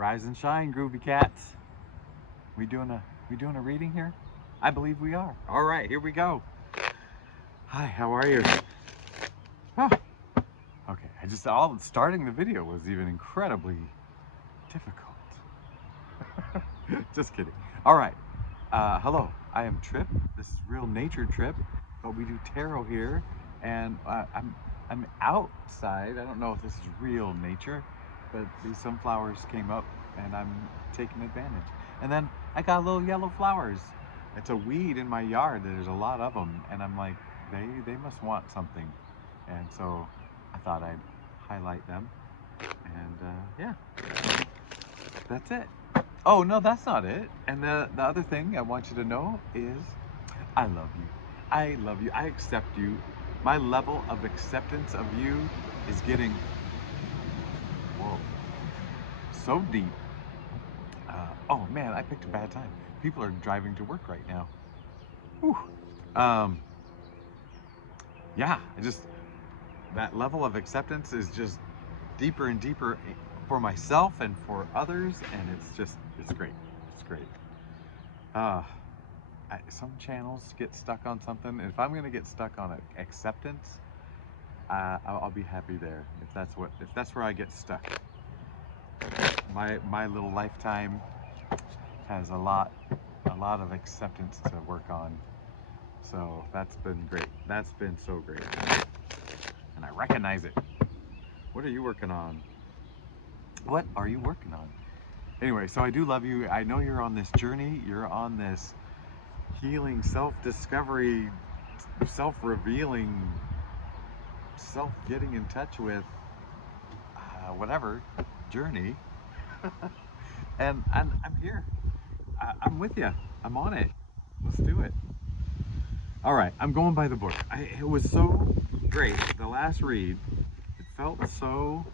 Rise and shine, groovy cats. We doing a reading here? I believe we are. All right, here we go. Hi, how are you? Oh, okay. Starting the video was even incredibly difficult. Just kidding. All right. Hello. I am Trip. This is Real Nature Trip, but we do tarot here, and I'm outside. I don't know if this is real nature, but these sunflowers came up, and I'm taking advantage. And then I got little yellow flowers. It's a weed in my yard. There's a lot of them, and I'm like, they must want something, and so I thought I'd highlight them. And yeah, that's it. Oh no, that's not it. And the other thing I want you to know is I love you. I love you. I accept you. My level of acceptance of you is getting, whoa, so deep. Oh man, I picked a bad time. People are driving to work right now. Whew. Yeah, that level of acceptance is just deeper and deeper for myself and for others, and it's great. It's great. Some channels get stuck on something, and if I'm gonna get stuck on acceptance, I'll be happy there. If that's where I get stuck. My little lifetime has a lot of acceptance to work on. So that's been great. That's been so great. And I recognize it. What are you working on? What are you working on? Anyway, so I do love you. I know you're on this journey. You're on this healing, self-discovery, self-revealing, self-getting in touch with whatever journey. and I'm here. I'm with you. I'm on it. Let's do it. All right, I'm going by the book. It was so great. The last read, it felt so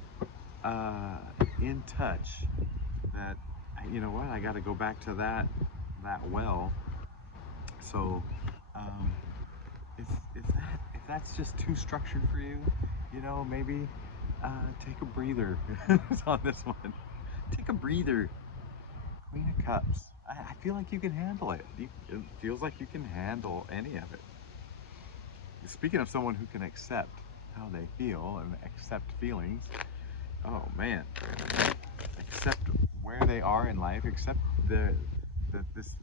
in touch that, you know what, I got to go back to that well. So if that's just too structured for you, you know, maybe take a breather on this one. Take a breather. Queen of Cups. I feel like you can handle it. It feels like you can handle any of it. Speaking of someone who can accept how they feel and accept feelings, oh man, accept where they are in life, accept that this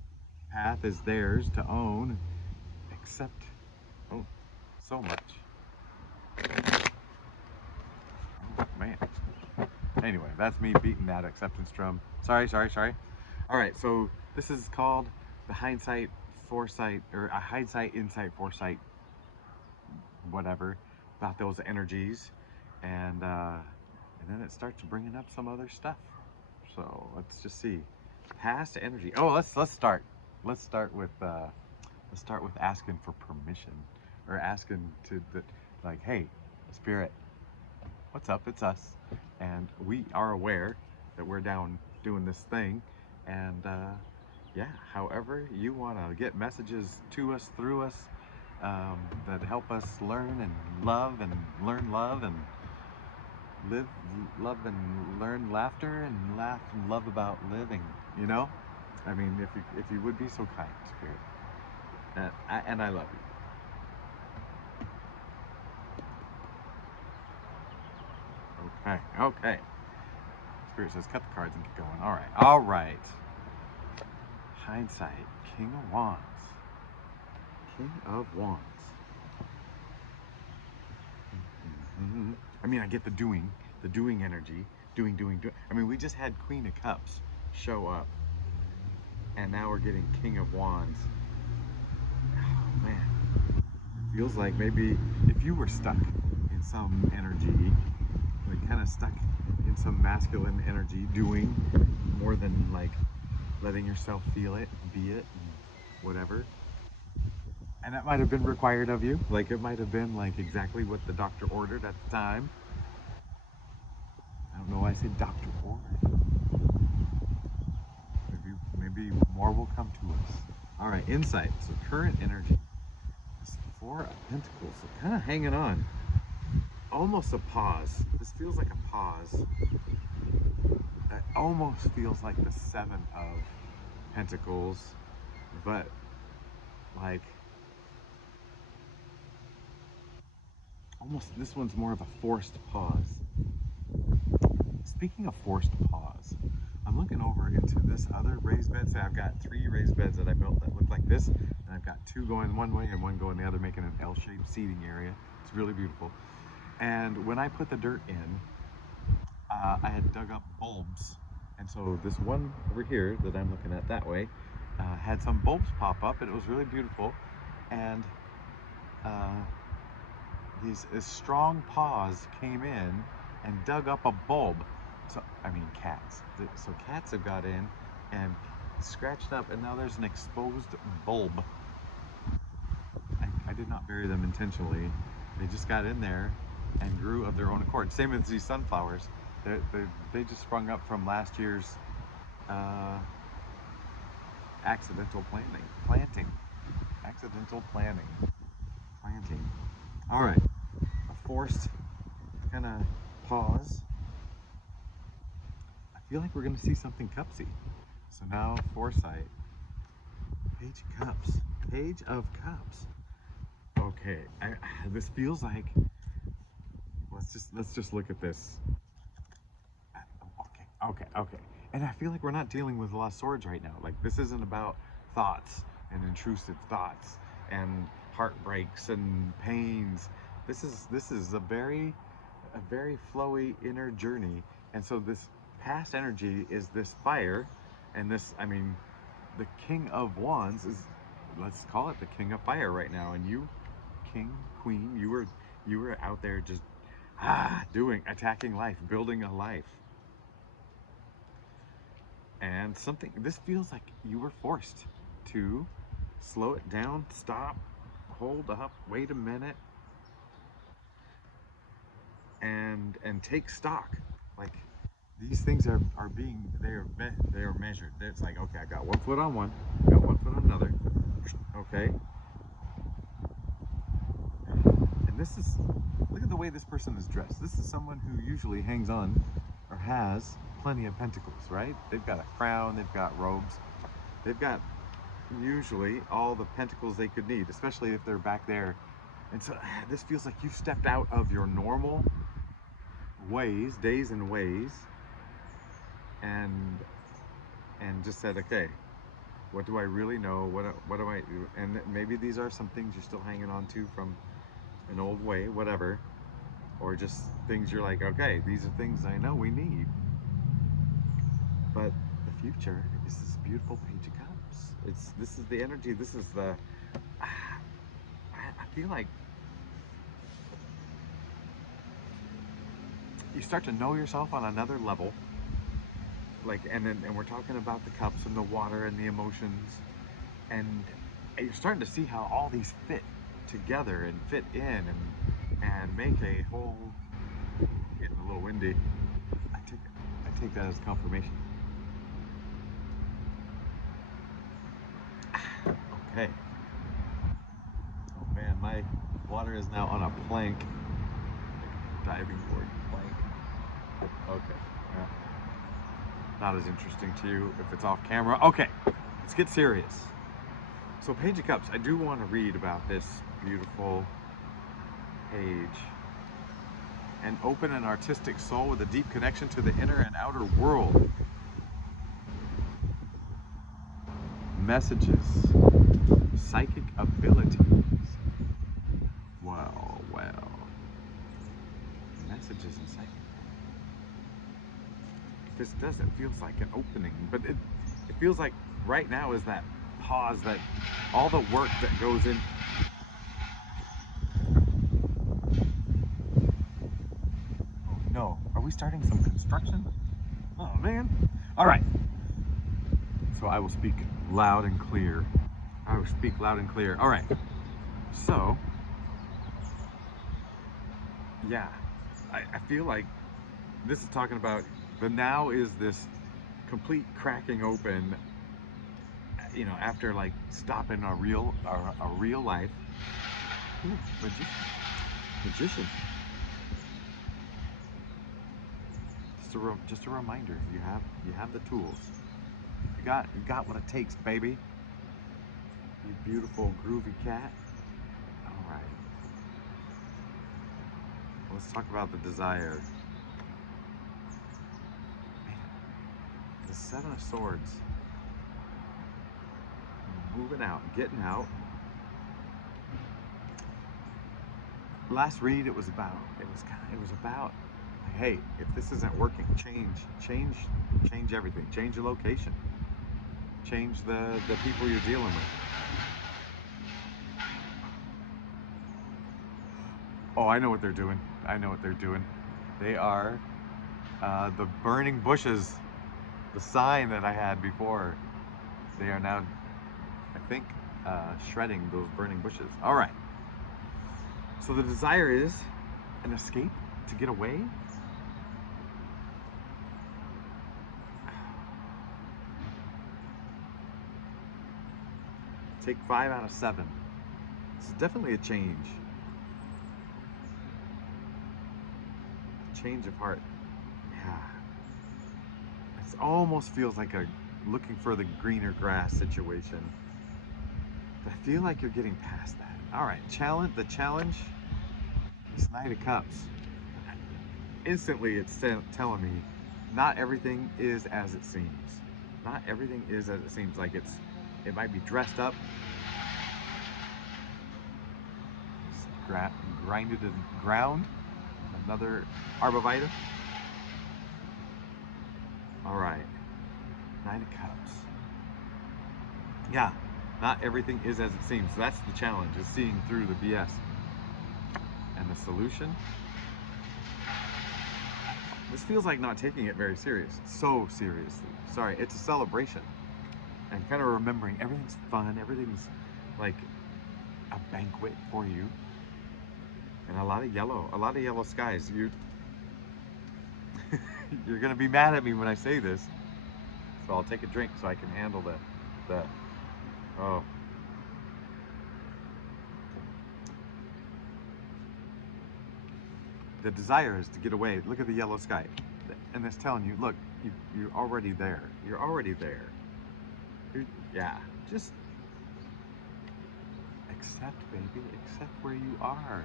path is theirs to own, accept, oh, so much. Oh man. Anyway, that's me beating that acceptance drum. Sorry. All right, so this is called the hindsight, foresight, or a hindsight, insight, foresight, whatever, about those energies, and then it starts bringing up some other stuff. So let's just see, past energy. Oh, let's start with asking for permission, or asking like, hey, spirit, what's up? It's us, and we are aware that we're down doing this thing, and yeah, however you want to get messages to us, through us, that help us learn and love and learn love and live love and learn laughter and laugh and love about living, you know. I mean, if you would be so kind, spirit, and I love you. Okay. Spirit says cut the cards and get going. All right. Hindsight, King of Wands. I mean, I get the doing energy, doing. I mean, we just had Queen of Cups show up, and now we're getting King of Wands. Oh man, feels like maybe if you were stuck in some energy, like kind of stuck in some masculine energy, doing more than like letting yourself feel it, be it, and whatever. And that might have been required of you. Like, it might have been like exactly what the doctor ordered at the time. I don't know why I said doctor ordered. Maybe more will come to us. All right, insight. So current energy. It's 4 of Pentacles. So kind of hanging on. Almost a pause. This feels like a pause. almost feels like the Seven of Pentacles, but like almost this one's more of a forced pause. Speaking of forced pause, I'm looking over into this other raised bed. So I've got 3 raised beds that I built that look like this, and I've got 2 going one way and 1 going the other, making an L-shaped seating area. It's really beautiful. And when I put the dirt in, I had dug up bulbs, and so this one over here that I'm looking at that way had some bulbs pop up, and it was really beautiful. And these strong paws came in and dug up a bulb. So, I mean cats. So cats have got in and scratched up, and now there's an exposed bulb. I did not bury them intentionally. They just got in there and grew of their own accord. Same as these sunflowers. They just sprung up from last year's accidental planting. Accidental planting. All right, a forced kind of pause. I feel like we're going to see something cupsy. So now foresight. Page of Cups. Page of Cups. Okay, this feels like. Let's just look at this. Okay. And I feel like we're not dealing with a lot of swords right now. Like, this isn't about thoughts and intrusive thoughts and heartbreaks and pains. This is a very flowy inner journey. And so this past energy is this fire, and this, I mean, the King of Wands is, let's call it the King of Fire right now. And you, King, Queen, you were out there just attacking life, building a life. And this feels like you were forced to slow it down, stop, hold up, wait a minute, and take stock. Like, these things are measured. It's like, okay, I got 1 foot on one, I got 1 foot on another. Okay. And look at the way this person is dressed. This is someone who usually hangs on or has plenty of pentacles, right? They've got a crown, they've got robes, they've got usually all the pentacles they could need, especially if they're back there. And so this feels like you've stepped out of your normal days and ways, and just said, okay, what do I really know? What do I do? And maybe these are some things you're still hanging on to from an old way, whatever, or just things you're like, okay, these are things I know we need. But the future is this beautiful Page of Cups. This is the energy. This is the. I feel like you start to know yourself on another level. Like, and we're talking about the cups and the water and the emotions, and you're starting to see how all these fit together and fit in and make a whole. Getting a little windy. I take that as confirmation. Okay. Oh man, my water is now on a plank. Diving board plank. Okay. Yeah. Not as interesting to you if it's off camera. Okay, let's get serious. So Page of Cups, I do want to read about this beautiful page. An open and artistic soul with a deep connection to the inner and outer world. Messages. Psychic abilities. Well. Messages and psychic. This doesn't feels like an opening, but it feels like right now is that pause, that all the work that goes in. Oh no, are we starting some construction? Oh man. All right. So I will speak loud and clear. All right. So, yeah, I feel like this is talking about the now is this complete cracking open, you know, after like stopping a real life. Ooh, magician. just a reminder. You have the tools. You got what it takes, baby. You beautiful groovy cat. All right. Let's talk about the desire. Man, the Seven of Swords. Moving out, getting out. Last read, it was about, hey, if this isn't working, change everything. Change your location. Change the people you're dealing with. Oh, I know what they're doing. I know what they're doing. They are the burning bushes, the sign that I had before. They are now, I think, shredding those burning bushes. All right. So the desire is an escape, to get away. Take 5 out of 7. This is definitely a change. Change of heart. Yeah. It almost feels like a looking for the greener grass situation. But I feel like you're getting past that. All right, the challenge, this Knight of Cups. Instantly, it's telling me not everything is as it seems. Not everything is as it seems. Like it might be dressed up, grinded and ground. Another Arbavita. All right, Knight of Cups. Yeah, not everything is as it seems. That's the challenge, is seeing through the BS. And the solution? This feels like not taking it very so seriously. Sorry, it's a celebration. And kind of remembering everything's fun, everything's like a banquet for you. And a lot of yellow skies. You're gonna be mad at me when I say this. So I'll take a drink so I can handle the oh. The desire is to get away. Look at the yellow sky. And it's telling you, look, you're already there. You're already there. Yeah, just accept, baby. Accept where you are.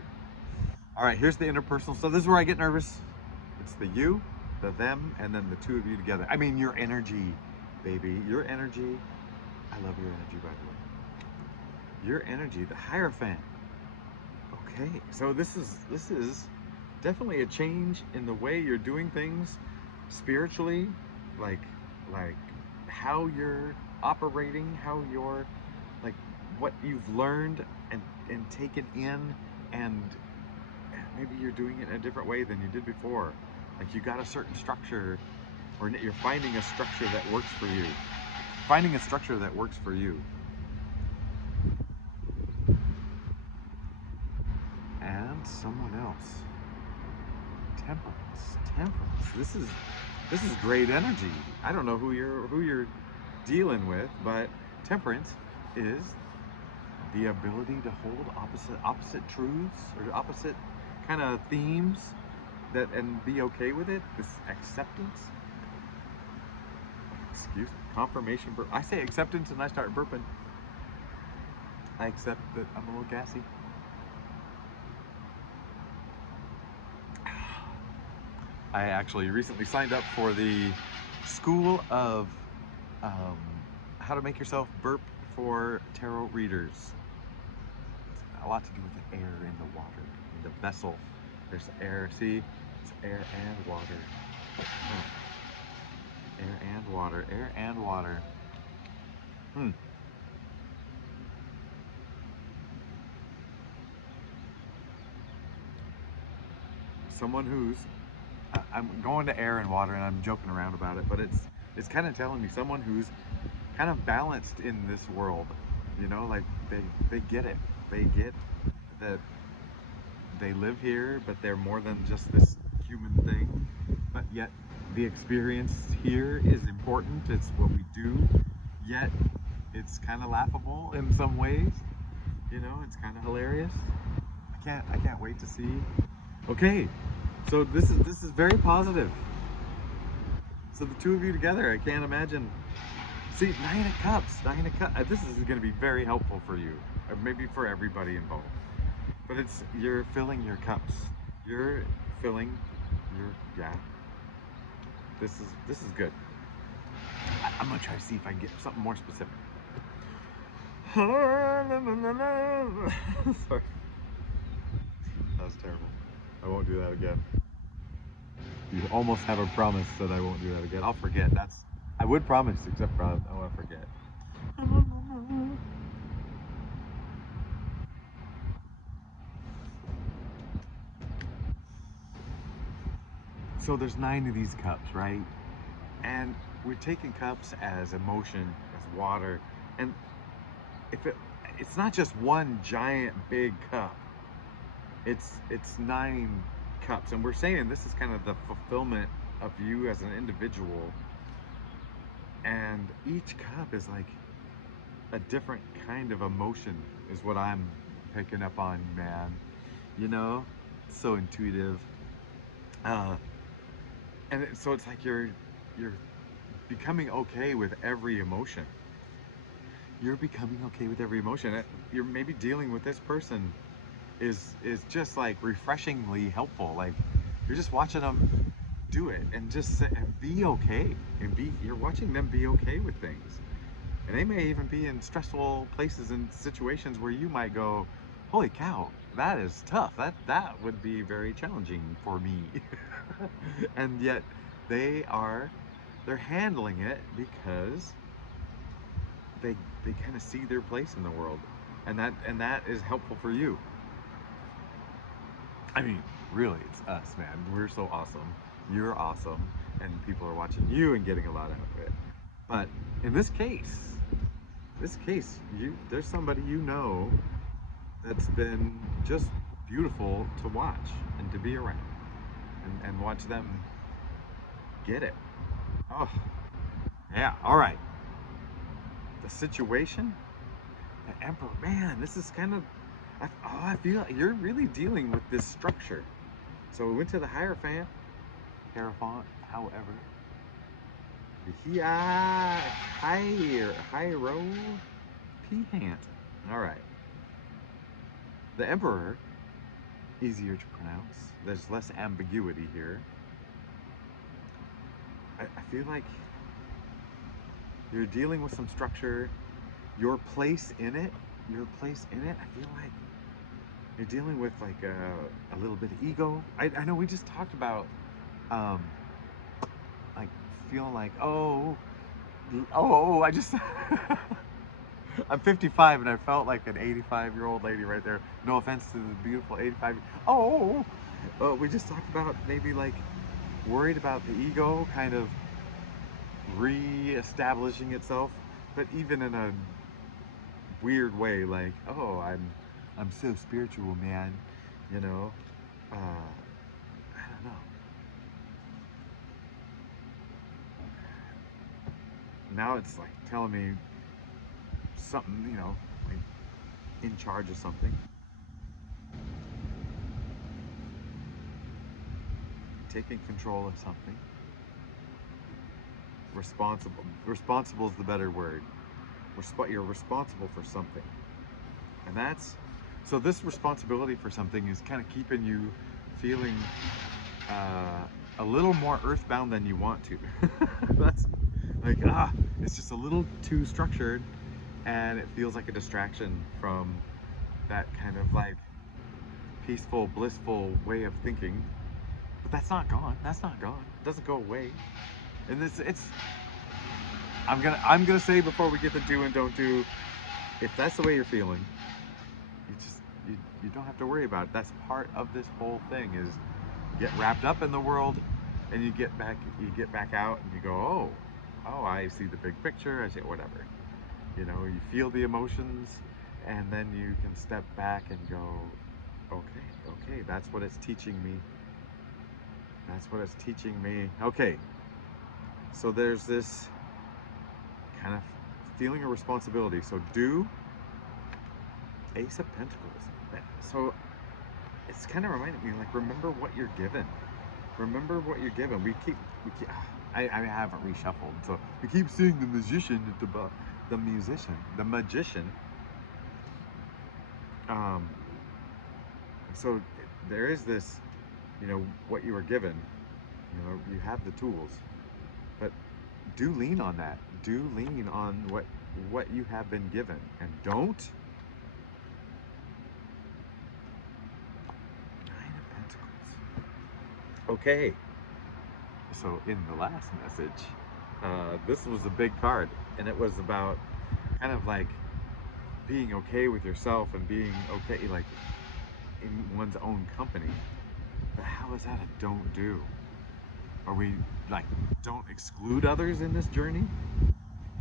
All right, here's the interpersonal. So this is where I get nervous. It's the you, the them, and then the two of you together. I mean, your energy, baby. Your energy. I love your energy, by the way. Your energy, the Hierophant. Okay, so this is definitely a change in the way you're doing things spiritually, like how you're operating, how you're like what you've learned and taken in, and maybe you're doing it in a different way than you did before. Like you got a certain structure, or you're finding a structure that works for you. Finding a structure that works for you. And someone else. Temperance. This is great energy. I don't know who you're dealing with, but temperance is the ability to hold opposite truths or opposite kind of themes and be okay with it. This acceptance. Excuse me. Confirmation. I say acceptance and I start burping. I accept that I'm a little gassy. I actually recently signed up for the School of How to Make Yourself Burp for Tarot Readers. It's a lot to do with the air in the water, in the vessel. There's air, see? It's air and water. Air and water, air and water. Someone who's, I'm going to air and water and I'm joking around about it, but it's kind of telling me someone who's kind of balanced in this world, you know, like they get it. They get that they live here, but they're more than just this human thing, but yet the experience here is important. It's what we do, yet it's kind of laughable in some ways, you know, it's kind of hilarious. I can't wait to see. Okay, so this is very positive. So the two of you together, I can't imagine. See, Nine of Cups, Nine of Cups. This is going to be very helpful for you, or maybe for everybody involved. But it's, you're filling your cups. You're filling your, yeah. This is good. I'm gonna try to see if I can get something more specific. Sorry. That was terrible. I won't do that again. You almost have a promise that I won't do that again. I'll forget. I would promise, except for I want to forget. So there's 9 of these cups, right? And we're taking cups as emotion, as water, and if it's not just one giant big cup. It's 9 cups, and we're saying this is kind of the fulfillment of you as an individual, and each cup is like a different kind of emotion is what I'm picking up on, man. You know, it's so intuitive. So it's like you're becoming okay with every emotion. You're becoming okay with every emotion. You're maybe dealing with this person is just like refreshingly helpful. Like you're just watching them do it and just and be okay, and you're watching them be okay with things. And they may even be in stressful places and situations where you might go, holy cow, that is tough. That would be very challenging for me. And yet they're handling it because they kind of see their place in the world. And that is helpful for you. I mean, really, it's us, man. We're so awesome. You're awesome. And people are watching you and getting a lot out of it. But in this case, there's somebody you know that's been just beautiful to watch and to be around and watch them get it. Oh, yeah. All right. The situation, the Emperor, man, this is kind of, I feel like you're really dealing with this structure. So we went to the Hierophant, however. The Hierophant. All right. The Emperor, easier to pronounce. There's less ambiguity here. I feel like you're dealing with some structure. Your place in it. I feel like you're dealing with like a little bit of ego. I know we just talked about like feeling like I just I'm 55 and I felt like an 85-year-old lady right there. No offense to the beautiful 85. We just talked about maybe like worried about the ego kind of re-establishing itself, but even in a weird way, like, oh, I'm so spiritual, man. You know, I don't know. Now it's like telling me something, like in charge of something, taking control of something. Responsible is the better word. You're responsible for something, and so this responsibility for something is kind of keeping you feeling a little more earthbound than you want to. That's like it's just a little too structured, and it feels like a distraction from that kind of like peaceful, blissful way of thinking. But that's not gone. It doesn't go away. And I'm gonna say before we get to do and don't do, if that's the way you're feeling, you don't have to worry about it. That's part of this whole thing, is get wrapped up in the world, and you get back out and you go, oh, I see the big picture. I see whatever. You feel the emotions, and then you can step back and go, okay, that's what it's teaching me. Okay, so there's this kind of feeling of responsibility. So Ace of Pentacles. So it's kind of reminding me, like, remember what you're given. We keep I haven't reshuffled, so I keep seeing the musician at the magician. Um, so there is this, what you were given. You have the tools, but do lean on that. Do lean on what you have been given, and don't. Nine of Pentacles. Okay. So in the last message, this was a big card, and it was about kind of like being okay with yourself and being okay, like in one's own company. But how is that a don't do? Are we like, don't exclude others in this journey?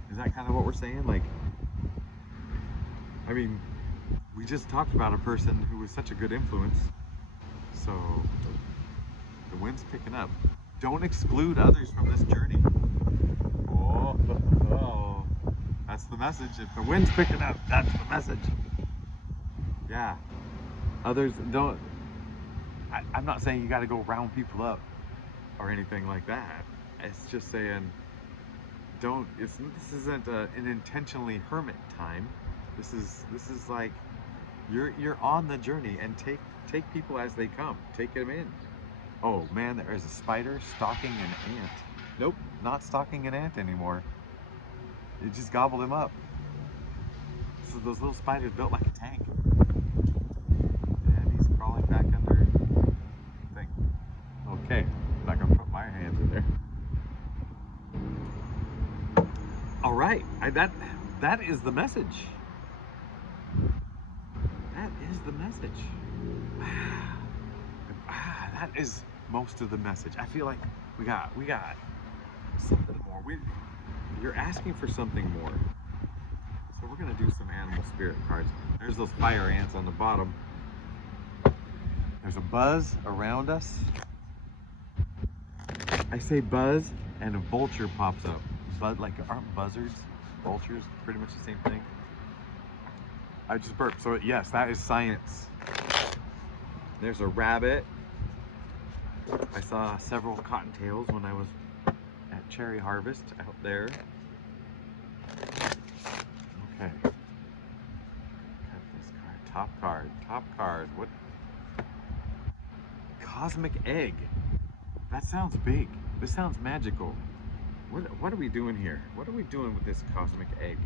Is that kind of what we're saying? Like, I mean, we just talked about a person who was such a good influence. So the wind's picking up. Don't exclude others from this journey. Oh, that's the message. If the wind's picking up, that's the message. Yeah. Others don't. I'm not saying you got to go round people up or anything like that. It's just saying, don't. This isn't an intentionally hermit time. This is like you're on the journey, and take people as they come. Take them in. Oh man, there is a spider stalking an ant. Nope, not stalking an ant anymore. It just gobbled him up. So those little spiders built like a tank. And he's crawling back under the thing. Okay, I'm not gonna put my hands in there. All right, that is the message. That is the message. That is most of the message. I feel like we got something more. You're asking for something more. So we're gonna do some animal spirit cards. There's those fire ants on the bottom. There's a buzz around us. I say buzz, and a vulture pops up. Like, aren't buzzards vultures pretty much the same thing? I just burped. So yes, that is science. There's a rabbit. I saw several cottontails when I was at cherry harvest out there. Okay. Cut this card. Top card. What? Cosmic egg. That sounds big. This sounds magical. What are we doing here? What are we doing with this cosmic egg?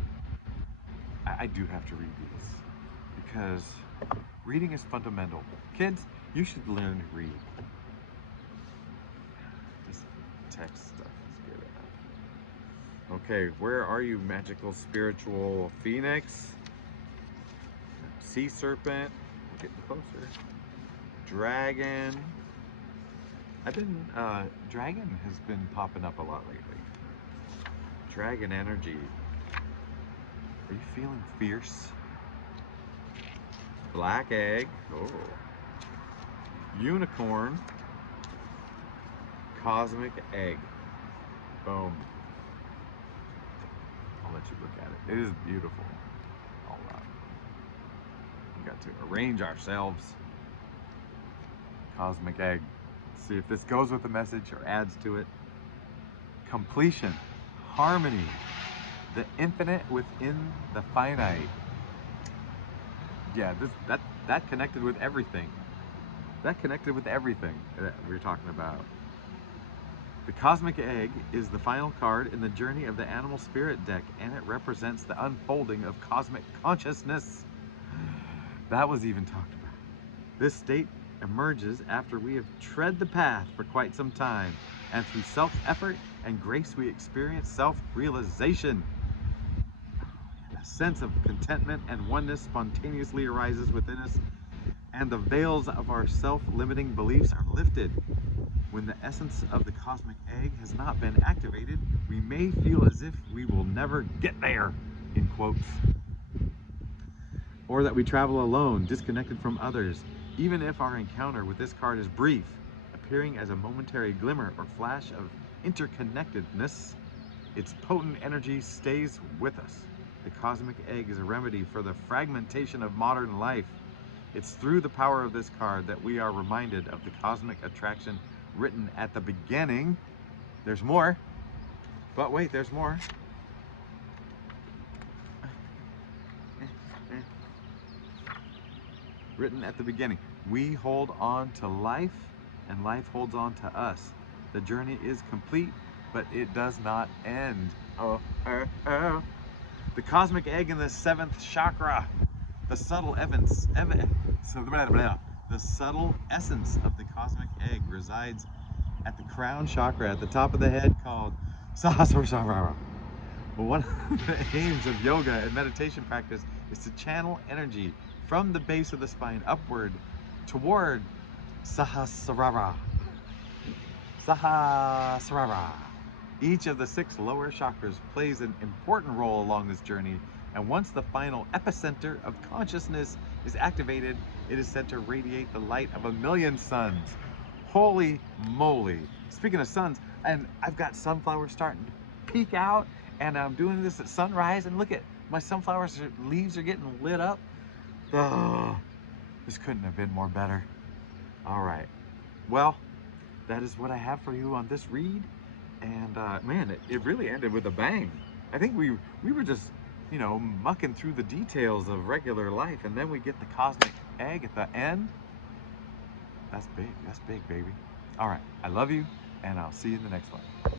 I do have to read these because reading is fundamental. Kids, you should learn to read. This text stuff is good enough. Okay, where are you, magical spiritual phoenix? Sea serpent. We're getting closer. Dragon. Dragon has been popping up a lot lately. Dragon energy. Are you feeling fierce? Black egg. Oh. Unicorn. Cosmic egg. Boom. I'll let you look at it. It is beautiful. All right. We got to arrange ourselves. Cosmic egg. See if this goes with the message or adds to it. Completion. Harmony. The infinite within the finite. Yeah, that connected with everything. That connected with everything that we're talking about. The cosmic egg is the final card in the journey of the animal spirit deck, and it represents the unfolding of cosmic consciousness. That was even talked about. This state emerges after we have tread the path for quite some time, and through self-effort and grace we experience self-realization. A sense of contentment and oneness spontaneously arises within us, and the veils of our self-limiting beliefs are lifted. When the essence of the cosmic egg has not been activated, we may feel as if we will never get there, in quotes. Or that we travel alone, disconnected from others, even if our encounter with this card is brief, appearing as a momentary glimmer or flash of interconnectedness. Its potent energy stays with us. The cosmic egg is a remedy for the fragmentation of modern life. It's through the power of this card that we are reminded of the cosmic attraction written at the beginning. There's more. But wait, there's more. Written at the beginning, we hold on to life and life holds on to us. The journey is complete, but it does not end. Oh. The cosmic egg in the 7th chakra, the subtle the subtle essence of the cosmic egg resides at the crown chakra at the top of the head, called Sahasrara. One of the aims of yoga and meditation practice is to channel energy from the base of the spine upward toward Sahasrara. Sahasrara. Each of the 6 lower chakras plays an important role along this journey, and once the final epicenter of consciousness is activated, it is said to radiate the light of 1,000,000 suns. Holy moly. Speaking of suns, and I've got sunflowers starting to peek out, and I'm doing this at sunrise, and look at my sunflowers, leaves are getting lit up. Oh, this couldn't have been more better. All right. Well, that is what I have for you on this read. And man, it really ended with a bang. I think we were just, you know, mucking through the details of regular life, and then we get the cosmic egg at the end. That's big, baby. All right, I love you, and I'll see you in the next one.